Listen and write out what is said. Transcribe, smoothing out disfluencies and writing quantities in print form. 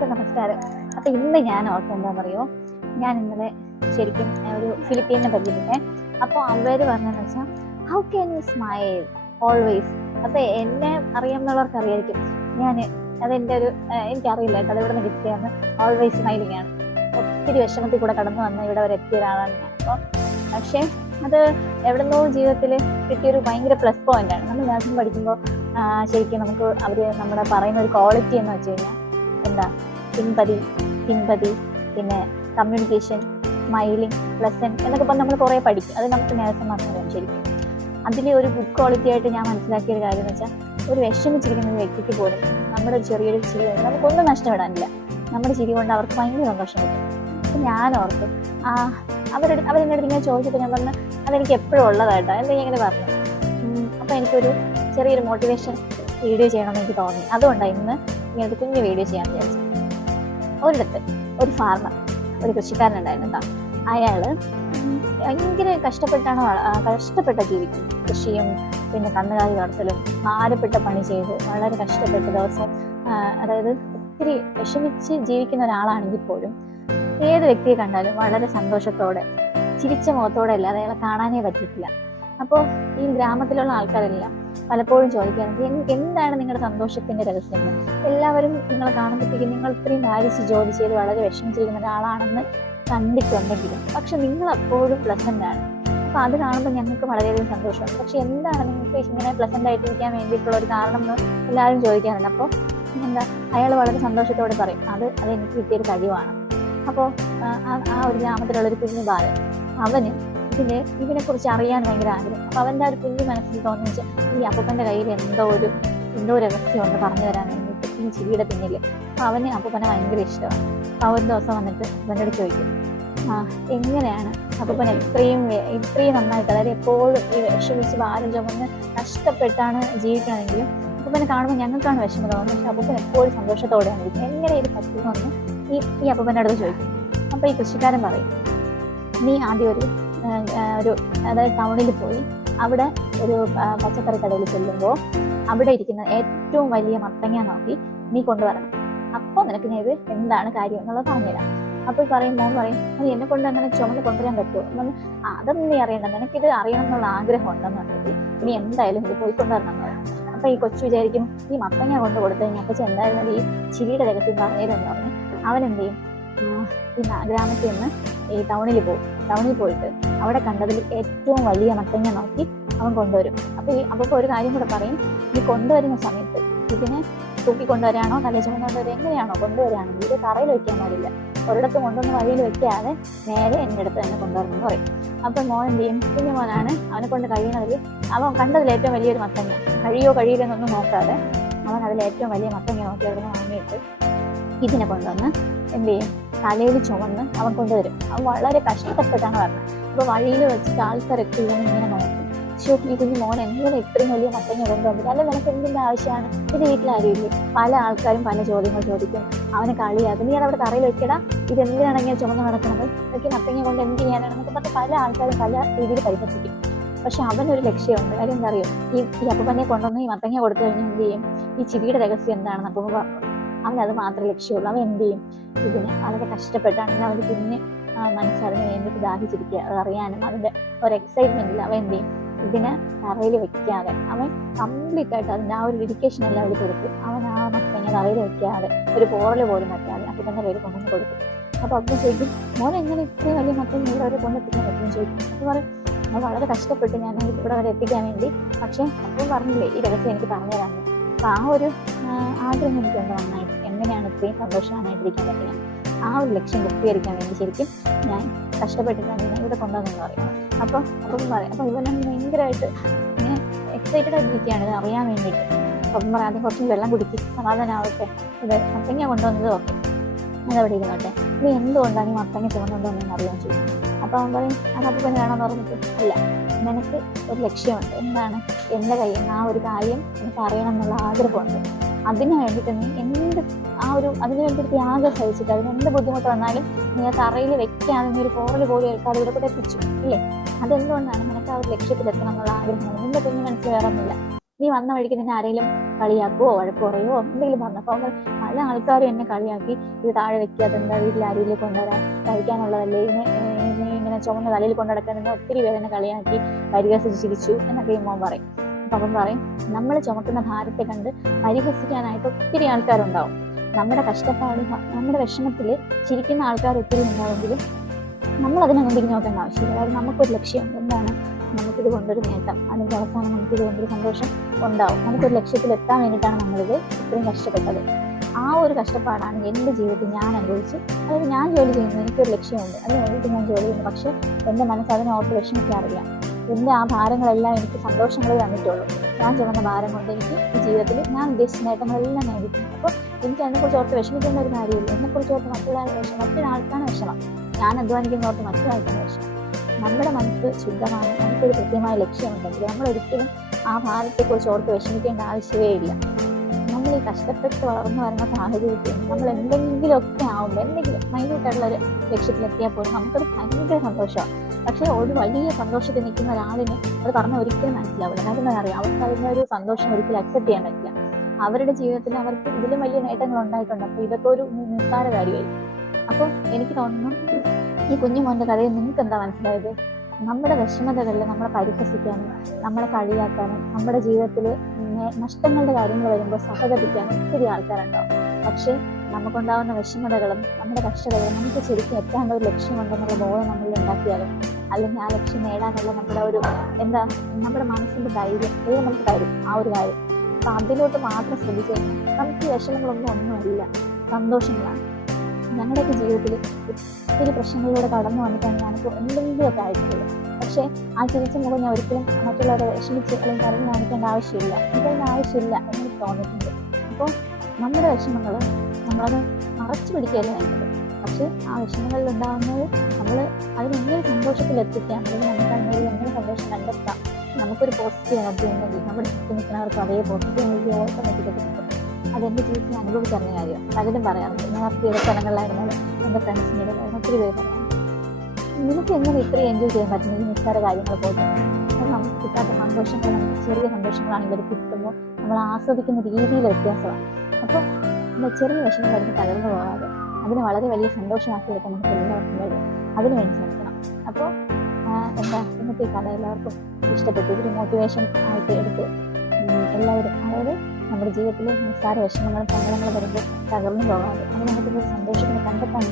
എല്ലാവർക്കും നമസ്കാരം. അപ്പോൾ ഇന്ന് ഞാൻ ഓർത്ത് എന്താണെന്നറിയോ, ഞാൻ ഇന്നലെ ശരിക്കും ഒരു ഫിലിപ്പീനെ പരിചയപ്പെട്ടെ. അപ്പോൾ അവർ പറഞ്ഞതെന്ന് വെച്ചാൽ how can you smile always. അപ്പോൾ എന്നെ അറിയാവുന്നവർക്ക് അറിയായിരിക്കും, ഞാൻ അതെൻ്റെ ഒരു എനിക്കറിയില്ല കേട്ടോ, അത് ഇവിടെ നിന്ന് കിട്ടിയാണ്. ഓൾവേസ് സ്മൈലിംഗ് ആണ്. ഒത്തിരി വിഷമത്തിൽ കൂടെ കടന്നു വന്ന് ഇവിടെ വരെ എത്തിയ ഒരാളാണ് ഞാൻ. അപ്പോൾ പക്ഷേ അത് എവിടെന്നോ ജീവിതത്തിൽ കിട്ടിയൊരു ഭയങ്കര പ്ലസ് പോയിന്റ് ആണ്. നമ്മൾ നഴ്സിംഗ് പഠിക്കുമ്പോൾ ശരിക്കും നമുക്ക് അവർ നമ്മുടെ പറയുന്ന ഒരു ക്വാളിറ്റി എന്ന് വെച്ച് കഴിഞ്ഞാൽ എന്താ, സിമ്പതി, പിന്നെ കമ്മ്യൂണിക്കേഷൻ, സ്മൈലിംഗ്, പ്ലസന്റ് എന്നൊക്കെ പറഞ്ഞ് നമ്മൾ കുറേ പഠിക്കും. അത് നമുക്ക് നേഴ്സുമാർക്ക് അറിയാം. ശരിക്കും അതിൽ ഒരു ഗുഡ് ക്വാളിറ്റി ആയിട്ട് ഞാൻ മനസ്സിലാക്കിയ ഒരു കാര്യം എന്ന് വെച്ചാൽ, ഒരു വിഷമിച്ചിരിക്കുന്ന ഒരു വ്യക്തിക്ക് പോലും നമ്മുടെ ഒരു ചെറിയൊരു ചിരി കൊണ്ട് നമുക്കൊന്നും നഷ്ടപ്പെടാനില്ല. നമ്മുടെ ചിരി കൊണ്ട് അവർക്ക് ഭയങ്കര സന്തോഷം കിട്ടും. അപ്പം ഞാൻ ഓർത്തു, അവരെൻ്റെ അടുത്ത് ഇങ്ങനെ ചോദിച്ചപ്പോൾ ഞാൻ പറഞ്ഞു അതെനിക്ക് എപ്പോഴും ഉള്ളതായിട്ടോ എന്താ ഇങ്ങനെ പറഞ്ഞു. അപ്പോൾ എനിക്കൊരു ചെറിയൊരു മോട്ടിവേഷൻ വീഡിയോ ചെയ്യണമെന്ന് എനിക്ക് തോന്നി. അതുകൊണ്ടാണ് ഇന്ന് ഇങ്ങനത്തെ കുഞ്ഞു വീഡിയോ ചെയ്യാൻ വിചാരിച്ചത്. ഒരിടത്ത് ഒരു ഫാർമർ, ഒരു കൃഷിക്കാരനുണ്ടായിരുന്നു കേട്ടോ. അയാൾ ഭയങ്കര കഷ്ടപ്പെട്ട ജീവിക്കും. കൃഷിയും പിന്നെ കന്നുകാലി വളർത്തലും ഭാരപ്പെട്ട പണി ചെയ്ത് വളരെ കഷ്ടപ്പെട്ട ദിവസം, അതായത് ഒത്തിരി വിഷമിച്ച് ജീവിക്കുന്ന ഒരാളാണെങ്കിൽ പോലും ഏത് വ്യക്തിയെ കണ്ടാലും വളരെ സന്തോഷത്തോടെ ചിരിച്ച മുഖത്തോടെ അല്ലാതെ അയാളെ കാണാനേ പറ്റിയിട്ടില്ല. അപ്പോൾ ഈ ഗ്രാമത്തിലുള്ള ആൾക്കാരെല്ലാം പലപ്പോഴും ചോദിക്കാറുണ്ട്, എന്താണ് നിങ്ങളുടെ സന്തോഷത്തിന്റെ രഹസ്യം? എല്ലാവരും നിങ്ങളെ കാണുമ്പോഴത്തേക്കും നിങ്ങൾ ഇത്രയും ഭാരിച്ച് ജോലി ചെയ്ത് വളരെ വിഷമിച്ചിരിക്കുന്ന ഒരാളാണെന്ന് കണ്ടിട്ടുണ്ടെങ്കിലും പക്ഷെ നിങ്ങൾ അപ്പോഴും പ്ലസന്റ് ആണ്. അപ്പോൾ അത് കാണുമ്പോൾ ഞങ്ങൾക്ക് വളരെയധികം സന്തോഷമാണ്. പക്ഷെ എന്താണ് നിങ്ങൾക്ക് ഇങ്ങനെ പ്ലസന്റ് ആയിട്ടിരിക്കാൻ വേണ്ടിയിട്ടുള്ള ഒരു കാരണം എന്ന് എല്ലാവരും ചോദിക്കാറുണ്ട്. അപ്പോൾ എന്താ, അയാൾ വളരെ സന്തോഷത്തോടെ പറയും, അതെനിക്ക് കിട്ടിയൊരു കഴിവാണ്. അപ്പോൾ ആ ഒരു ഗ്രാമത്തിലുള്ളൊരു കുഞ്ഞു ബാലൻ, അവന് ഇതിനെക്കുറിച്ച് അറിയാൻ ഭയങ്കര ആഗ്രഹം. അപ്പോൾ അവൻ്റെ ആ ഒരു കുഞ്ഞു മനസ്സിൽ തോന്നിച്ച് ഈ അപ്പൂപ്പൻ്റെ കയ്യിൽ എന്തോ രഹസ്യമുണ്ട് പറഞ്ഞു തരാൻ വേണ്ടിയിട്ട് ഈ ചിരിയുടെ പിന്നിൽ. അപ്പോൾ അവന് അപ്പൂപ്പനെ ഭയങ്കര ഇഷ്ടമാണ്. അപ്പോൾ ഒരു ദിവസം വന്നിട്ട് അവനോട് ചോദിക്കും, എങ്ങനെയാണ് അപ്പൂപ്പൻ ഇത്രയും നന്നായിട്ട്, അതായത് എപ്പോഴും ഈ വിഷമിച്ച് ഭാരം ചുമന്ന് കഷ്ടപ്പെട്ടാണ് ജീവിക്കണമെങ്കിലും അപ്പൂപ്പനെ കാണുമ്പോൾ ഞങ്ങൾക്കാണ് വിഷമം തോന്നുന്നത്, പക്ഷെ അപ്പൂപ്പൻ എപ്പോഴും സന്തോഷത്തോടെയാണ് ഇരിക്കുന്നത്. എങ്ങനെ ഇത് പറ്റുമെന്ന് ഈ അപ്പൂപ്പൻ്റെ അടുത്ത് ചോദിക്കും. അപ്പോൾ ഈ കൃഷിക്കാരൻ പറയും, നീ ആദ്യം ഒരു അതായത് ടൗണിൽ പോയി അവിടെ ഒരു പച്ചക്കറി കടയിൽ ചെല്ലുമ്പോൾ അവിടെ ഇരിക്കുന്ന ഏറ്റവും വലിയ മത്തങ്ങ നോക്കി നീ കൊണ്ടുവരണം. അപ്പോൾ നിനക്ക് ഞാൻ ഇത് എന്താണ് കാര്യം എന്നുള്ളത് പറഞ്ഞുതരാം. അപ്പോൾ മോൻ പറയും, അത് എന്നെ കൊണ്ട് അങ്ങനെ ചുമന്ന് കൊണ്ടുവരാൻ പറ്റുമോ? അതൊന്നും നീ അറിയണ്ട, നിനക്കിത് അറിയണം എന്നുള്ള ആഗ്രഹം ഉണ്ടെന്നുണ്ടെങ്കിൽ നീ എന്തായാലും ഇത് പോയി കൊണ്ടുവരണം എന്ന് പറയും. അപ്പോൾ ഈ കൊച്ചു വിചാരിക്കും, ഈ മത്തങ്ങ കൊണ്ട് കൊടുത്തു കഴിഞ്ഞാൽ അപ്പോൾ എന്തായാലും ഈ ചിരിയുടെ രഹസ്യം പറഞ്ഞുതരുമെന്ന് പറഞ്ഞ് അവനെന്ത് ചെയ്യും, ഈ ഗ്രാമത്തിൽ നിന്ന് ഈ ടൗണിൽ പോയിട്ട് അവിടെ കണ്ടതിൽ ഏറ്റവും വലിയ മത്തങ്ങ നോക്കി അവൻ കൊണ്ടുവരും. അപ്പോൾ ഒരു കാര്യം കൂടെ പറയും, ഈ കൊണ്ടുവരുന്ന സമയത്ത് ഇതിനെ തൂക്കി കൊണ്ടുവരാനോ തലേ ചുമന്നുകൊണ്ടുവരാൻ എങ്ങനെയാണോ കൊണ്ടുവരാണെങ്കിൽ ഇത് തറയിൽ വെക്കാൻ പാടില്ല, ഒരിടത്ത് കൊണ്ടുവന്ന് വഴിയിൽ വെക്കാതെ നേരെ എൻ്റെ അടുത്ത് തന്നെ കൊണ്ടുവരണമെന്ന് പറയും. അപ്പം മോൻ എന്ത് ചെയ്യും, കുഞ്ഞു മോനാണ്, അവനെ കൊണ്ട് കഴിയുന്നതിൽ അവൻ കണ്ടതിൽ ഏറ്റവും വലിയൊരു മത്തങ്ങ, കഴിയില്ലെന്നൊന്നും നോക്കാതെ അവൻ അതിൽ ഏറ്റവും വലിയ മത്തങ്ങ നോക്കി അവിടെ നിന്ന് വാങ്ങിയിട്ട് ഇതിനെ കൊണ്ടുവന്ന് എന്ത് ചെയ്യും, തലയിൽ ചുമന്ന് അവൻ കൊണ്ടുവരും. അവൻ വളരെ കഷ്ടപ്പെട്ടാണ് പറഞ്ഞത്. അപ്പോൾ വഴിയിൽ വെച്ചിട്ട് ആൾക്കാരൊക്കെ ഇങ്ങനെ നോക്കും, ഈ കുഞ്ഞു മോൻ എങ്ങനെ ഇത്രയും വലിയ മത്തങ്ങ കൊണ്ടുവന്നിട്ട്, അല്ല നിനക്ക് എന്തിൻ്റെ ആവശ്യമാണ്, ഇത് വീട്ടിലാരുമില്ലേ? പല ആൾക്കാരും പല ചോദ്യങ്ങൾ ചോദിക്കും, അവനെ കളിയാക്കും, നീ അതവിടെ തറയിൽ വെക്കടാ, ഇതെന്തിനാണ് ഇങ്ങനെ ചുമന്ന് നടക്കുന്നത്, ഇതൊക്കെ മത്തങ്ങ കൊണ്ട് എന്ത് ചെയ്യാനാണെന്നൊക്കെ പറഞ്ഞ് പല ആൾക്കാരും പല രീതിയിൽ പരിഹസിക്കും. പക്ഷെ അവനൊരു ലക്ഷ്യമുണ്ട്. കാര്യം എന്താ അറിയോ, ഈ അപ്പൂപ്പനെ കൊണ്ടുവന്ന് ഈ മത്തങ്ങ കൊടുത്തു കഴിഞ്ഞാൽ എന്ത് ചെയ്യും, ഈ ചിരിയുടെ രഹസ്യം എന്താണെന്ന് അപ്പൂപ്പ പറഞ്ഞു. അവനത് മാത്രമേ ലക്ഷ്യമുള്ളൂ. അവൻ എന്ത് ചെയ്യും, ഇതിന് വളരെ കഷ്ടപ്പെട്ടാണെങ്കിൽ അവൻ്റെ കുഞ്ഞ് മനസ്സറിന് വേണ്ടിയിട്ട് ദാഹിച്ചിരിക്കുക, അത് അറിയാനും അതിൻ്റെ ഒരു എക്സൈറ്റ്മെൻറ്റിൽ അവൻ എന്ത് ചെയ്യും, ഇതിനെ തറയിൽ വെക്കാതെ അവൻ കംപ്ലീറ്റ് ആയിട്ട് അതിൻ്റെ ആ ഒരു ഡെഡിക്കേഷൻ എല്ലാം അവർ കൊടുത്തു. അവൻ ആ മത്തങ്ങ തറയിൽ വെക്കാതെ ഒരു പോറൽ പോലും വെക്കാതെ അപ്പോൾ തന്നെ പേര് കൊണ്ടുവന്ന് കൊടുത്തു. അപ്പോൾ അപ്പം ചോദിക്കും, മോൻ എങ്ങനെ ഇത്രയും വലിയ മത്തങ്ങ ഇവിടെ വരെ കൊണ്ടെത്തിക്കാൻ പറ്റുമെന്ന് ചോദിക്കും. അപ്പോൾ പറയും, അത് വളരെ കഷ്ടപ്പെട്ട് ഞാൻ ഇവിടെ വരെ എത്തിക്കാൻ വേണ്ടി, പക്ഷേ അപ്പം പറഞ്ഞില്ലേ ഈ രഹസ്യം എനിക്ക് പറഞ്ഞു തരാമെന്ന്. അപ്പോൾ ആ ഒരു ആഗ്രഹം എനിക്കുണ്ട് നന്നായിട്ട്, എങ്ങനെയാണ് ഇത്രയും സന്തോഷവാനായിട്ടിരിക്കാൻ പറ്റുക, ആ ഒരു ലക്ഷ്യം പൂർത്തീകരിക്കാൻ വേണ്ടി ശരിക്കും ഞാൻ കഷ്ടപ്പെട്ടിട്ടാണ് ഞാൻ ഇവിടെ കൊണ്ടുവന്നെന്ന് പറയും. അപ്പം പറയും, അപ്പോൾ ഇവനൊന്ന് ഭയങ്കരമായിട്ട് ഇങ്ങനെ എക്സൈറ്റഡ് ആയിട്ടിരിക്കുകയാണ് ഇത് അറിയാൻ വേണ്ടിയിട്ട്. അപ്പം പറയാം, ആദ്യം കുറച്ച് വെള്ളം കുടിക്കും, സമാധാനമാവട്ടെ, ഇത് മത്തങ്ങ കൊണ്ടുവന്നത് ഓക്കെ, അതവിടെ ഇരുന്നോട്ടെ, ഇത് എന്തുകൊണ്ടാണ് ഈ മത്തങ്ങ ചുമന്നുകൊണ്ടുവന്നതെന്ന് അറിയാൻ ചെയ്യും. അപ്പോൾ അവൻ പറയും, അതപ്പോൾ പിന്നെ വേണമെന്ന് പറഞ്ഞിട്ട്, അല്ല നിനക്ക് ഒരു ലക്ഷ്യമുണ്ട്, എന്താണ്, എൻ്റെ കയ്യിൽ നിന്ന് ആ ഒരു കാര്യം എനിക്ക് അറിയണം എന്നുള്ള ആഗ്രഹമുണ്ട്, അതിന് വേണ്ടിയിട്ട് നീ അതിന് വേണ്ടി ത്യാഗം സഹിച്ചിട്ട് അതിനെന്ത് ബുദ്ധിമുട്ട് വന്നാലും നീ ആ തറയിൽ വെക്കാതെ നീ ഒരു പോറൽ പോലും എടുക്കാതെ ഇവിടെ കൂടെ എത്തിച്ചു ഇല്ലേ, അതെന്തുകൊണ്ടാണ് നിനക്ക് ആ ഒരു ലക്ഷ്യത്തിലെത്തണം എന്നുള്ള ആഗ്രഹമാണ്. നിന്റെ കുഞ്ഞു മനസ്സിൽ വേറൊന്നുമില്ല. നീ വന്ന വഴിക്ക് നിന്നെ ആരെങ്കിലും കളിയാക്കുവോ വഴക്ക് പറയുവോ എന്തെങ്കിലും പറഞ്ഞു. അപ്പോൾ പല ആൾക്കാരും എന്നെ കളിയാക്കി, ഇത് താഴെ വെക്കുക, അതെന്താ വീട്ടിൽ ആരുമില്ല കൊണ്ടുവരാൻ, കഴിക്കാനുള്ളതല്ലേ, നീ ഇങ്ങനെ ചുമന്ന തലയിൽ കൊണ്ടു നടക്കാൻ ഒത്തിരി പേര് എന്നെ കളിയാക്കി പരിഹസിച്ച് ചിരിച്ചു എന്നൊക്കെ മോൻ പറയും. അപ്പം അവൻ പറയും, നമ്മൾ ചുമക്കുന്ന ഭാരത്തെ കണ്ട് പരിഹസിക്കാനായിട്ട് ഒത്തിരി ആൾക്കാരുണ്ടാവും. നമ്മുടെ കഷ്ടപ്പാട്, നമ്മുടെ വിഷമത്തിൽ ചിരിക്കുന്ന ആൾക്കാർ ഒത്തിരി ഉണ്ടാവുമെങ്കിലും നമ്മൾ അതിനൊന്നും തിരിഞ്ഞു നോക്കേണ്ട ആവശ്യമില്ല. കാരണം നമുക്കൊരു ലക്ഷ്യമുണ്ട്. എന്താണ്? നമുക്കിത് കൊണ്ടൊരു നേട്ടം, അതിൻ്റെ അവസാനം നമുക്കിത് കൊണ്ടൊരു സന്തോഷം ഉണ്ടാവും. നമുക്കൊരു ലക്ഷ്യത്തിൽ എത്താൻ വേണ്ടിയിട്ടാണ് നമ്മളിത് ഇത്രയും കഷ്ടപ്പെട്ടത്. ആ ഒരു കഷ്ടപ്പാടാണ് എൻ്റെ ജീവിതത്തിൽ ഞാൻ അനുഭവിച്ച്, അതായത് ഞാൻ ജോലി ചെയ്യുന്നു, എനിക്കൊരു ലക്ഷ്യമുണ്ട്, അതിന് വേണ്ടിയിട്ട് ഞാൻ ജോലി ചെയ്യുന്നു. പക്ഷേ എൻ്റെ മനസ്സ് അതിനെ ഓർത്ത് വിഷമിക്കാറില്ല. എൻ്റെ ആ ഭാരങ്ങളെല്ലാം എനിക്ക് സന്തോഷങ്ങളെ തന്നിട്ടുള്ളൂ. ഞാൻ ചുമന്ന ഭാരം കൊണ്ട് എനിക്ക് ഈ ജീവിതത്തിൽ ഞാൻ ഉദ്ദേശിച്ച നേട്ടങ്ങളെല്ലാം നേടിയിട്ടുണ്ട്. അപ്പോൾ എനിക്ക് അതിനെക്കുറിച്ച് ഓർത്ത് വിഷമിക്കേണ്ട ഒരു കാര്യമില്ല. എന്നെക്കുറിച്ച് ഓർത്ത് മറ്റൊരാൾക്കാണ് വിഷമം, ഞാൻ അധ്വാനിക്കുന്ന ഓർത്ത് മറ്റൊരാൾക്കാണ് വിഷമം. നമ്മുടെ മനസ്സ് ശുദ്ധമാണ്, നമുക്കൊരു കൃത്യമായ ലക്ഷ്യമുണ്ടെങ്കിൽ നമ്മളൊരിക്കലും ആ ഭാരത്തെക്കുറിച്ച് ഓർത്ത് വിഷമിക്കേണ്ട ആവശ്യമേ ഇല്ല. നമ്മൾ ഈ കഷ്ടപ്പെട്ട് വളർന്നു വരുന്ന സാഹചര്യത്തിൽ നമ്മൾ എന്തെങ്കിലുമൊക്കെ ആവുമ്പോൾ, എന്തെങ്കിലും മൈന്യൂട്ടായിട്ടുള്ളൊരു ലക്ഷ്യത്തിലെത്തിയാൽ പോലും നമുക്കത് ഭയങ്കര സന്തോഷമാണ്. പക്ഷേ ഒരു വലിയ സന്തോഷത്തിൽ നിൽക്കുന്ന ഒരാളിന് അത് പറഞ്ഞാൽ ഒരിക്കലും മനസ്സിലാവില്ല. കാരണം എന്താ പറയുക, അവർക്ക് അതിൻ്റെ ഒരു സന്തോഷം ഒരിക്കലും അക്സെപ്റ്റ് ചെയ്യാൻ പറ്റില്ല. അവരുടെ ജീവിതത്തിൽ അവർക്ക് ഇതിലും വലിയ നേട്ടങ്ങൾ ഉണ്ടായിട്ടുണ്ട്. അപ്പോൾ ഇതൊക്കെ ഒരു നിസ്സാര കാര്യമായിരിക്കും. അപ്പോൾ എനിക്ക് തോന്നുന്നു ഈ കുഞ്ഞുമോൻ്റെ കഥയിൽ നിങ്ങൾക്ക് എന്താ മനസ്സിലായത്? നമ്മുടെ വിഷമതകളിൽ നമ്മളെ പരിഹസിക്കാനും നമ്മളെ കളിയാക്കാനും നമ്മുടെ ജീവിതത്തിൽ നഷ്ടങ്ങളുടെ കാര്യങ്ങൾ വരുമ്പോൾ സഹകരിക്കാനും ഒത്തിരി ആൾക്കാരുണ്ടാവും. പക്ഷേ നമുക്കുണ്ടാകുന്ന വിഷമതകളും നമ്മുടെ കഷ്ടതകളും നമുക്ക് ശരിക്കും എത്താനുള്ള ഒരു ലക്ഷ്യമുണ്ടെന്നുള്ള ബോധം നമ്മളിൽ ഉണ്ടാക്കിയാലും, അല്ലെങ്കിൽ ആ ലക്ഷ്യം നേടാനുള്ള നമ്മുടെ ഒരു നമ്മുടെ മനസ്സിൻ്റെ ധൈര്യം ദൈവം നമുക്ക് തരും ആ ഒരു കാര്യം. അപ്പം അതിലോട്ട് മാത്രം ശ്രദ്ധിച്ചു കഴിഞ്ഞാൽ നമുക്ക് ഈ ഒന്നുമല്ല, സന്തോഷങ്ങളാണ്. ഞങ്ങളുടെയൊക്കെ ജീവിതത്തിൽ ഒത്തിരി പ്രശ്നങ്ങളിലൂടെ കടന്നു വന്നിട്ടാണ് ഞാനിപ്പോൾ എന്തെങ്കിലുമൊക്കെ ആയിട്ടുള്ളൂ. പക്ഷേ ആ ചിരിച്ച മുഖം ഞാൻ ഒരിക്കലും മറ്റുള്ളവരെ വിഷമിച്ച് അല്ലെങ്കിൽ കരഞ്ഞു കാണിക്കേണ്ട ആവശ്യമില്ല, എനിക്കതിൻ്റെ ആവശ്യമില്ല എന്ന് തോന്നിയിട്ടുണ്ട്. അപ്പോൾ നമ്മുടെ വിഷമങ്ങൾ നമ്മളത് മറച്ചു പിടിക്കുകയല്ല വേണ്ടത്. പക്ഷേ ആ വിഷമങ്ങളിൽ ഉണ്ടാകുന്നത് നമ്മൾ അതിനെങ്ങനെ സന്തോഷത്തിലെത്തിക്കാം, അല്ലെങ്കിൽ നമുക്ക് അതിനൊരു എങ്ങനെ സന്തോഷം കണ്ടെത്താം. നമുക്കൊരു പോസിറ്റീവ് എനർജി ഉണ്ടെങ്കിൽ നമ്മുടെ ചുറ്റും നിൽക്കുന്നവർക്ക് അതേ പോസിറ്റീവ് എനർജി ഓട്ടോമാറ്റിക്കായിട്ട് കിട്ടും. അതെൻ്റെ ജീവിതത്തിൽ അനുഭവിച്ചറിഞ്ഞ കാര്യം. പലരും പറയാറുണ്ട്. ഞാൻ ഒത്തിരി സ്ഥലങ്ങളിലായിരുന്നാലും എൻ്റെ ഫ്രണ്ട്സിൻ്റെ ഒത്തിരി പേര് പറയാറുണ്ട്, നിനക്ക് എങ്ങനെ ഇത്രയും എൻജോയ് ചെയ്യാൻ പറ്റുന്ന ഈ നിസ്സാര കാര്യങ്ങൾ പോലും. അത് നമുക്ക് കിട്ടാത്ത സന്തോഷങ്ങൾ നമുക്ക് ചെറിയ സന്തോഷങ്ങളാണെങ്കിൽ അത് കിട്ടുമ്പോൾ നമ്മൾ ആസ്വദിക്കുന്ന രീതിയിൽ വ്യത്യാസമാണ്. അപ്പോൾ ചെറിയ വിഷമം വരുമ്പോൾ തകർന്നു പോകാതെ അതിന് വളരെ വലിയ സന്തോഷമാക്കി എടുക്കാൻ നമുക്ക് എല്ലാവർക്കും കഴിയും. അതിനു വേണ്ടി ശ്രമിക്കണം. അപ്പോൾ ഇന്നത്തെ ഈ കഥ എല്ലാവർക്കും ഇഷ്ടപ്പെട്ടു. ഇതൊരു മോട്ടിവേഷൻ ആയിട്ട് എടുത്ത് എല്ലാവരും, അതായത് നമ്മുടെ ജീവിതത്തിൽ നിസ്സാര വിഷമങ്ങളും സങ്കടങ്ങളും വരുമ്പോൾ തകർന്നു പോകാതെ അതിനകത്തൊരു സന്തോഷത്തിന് കണ്ടെത്താൻ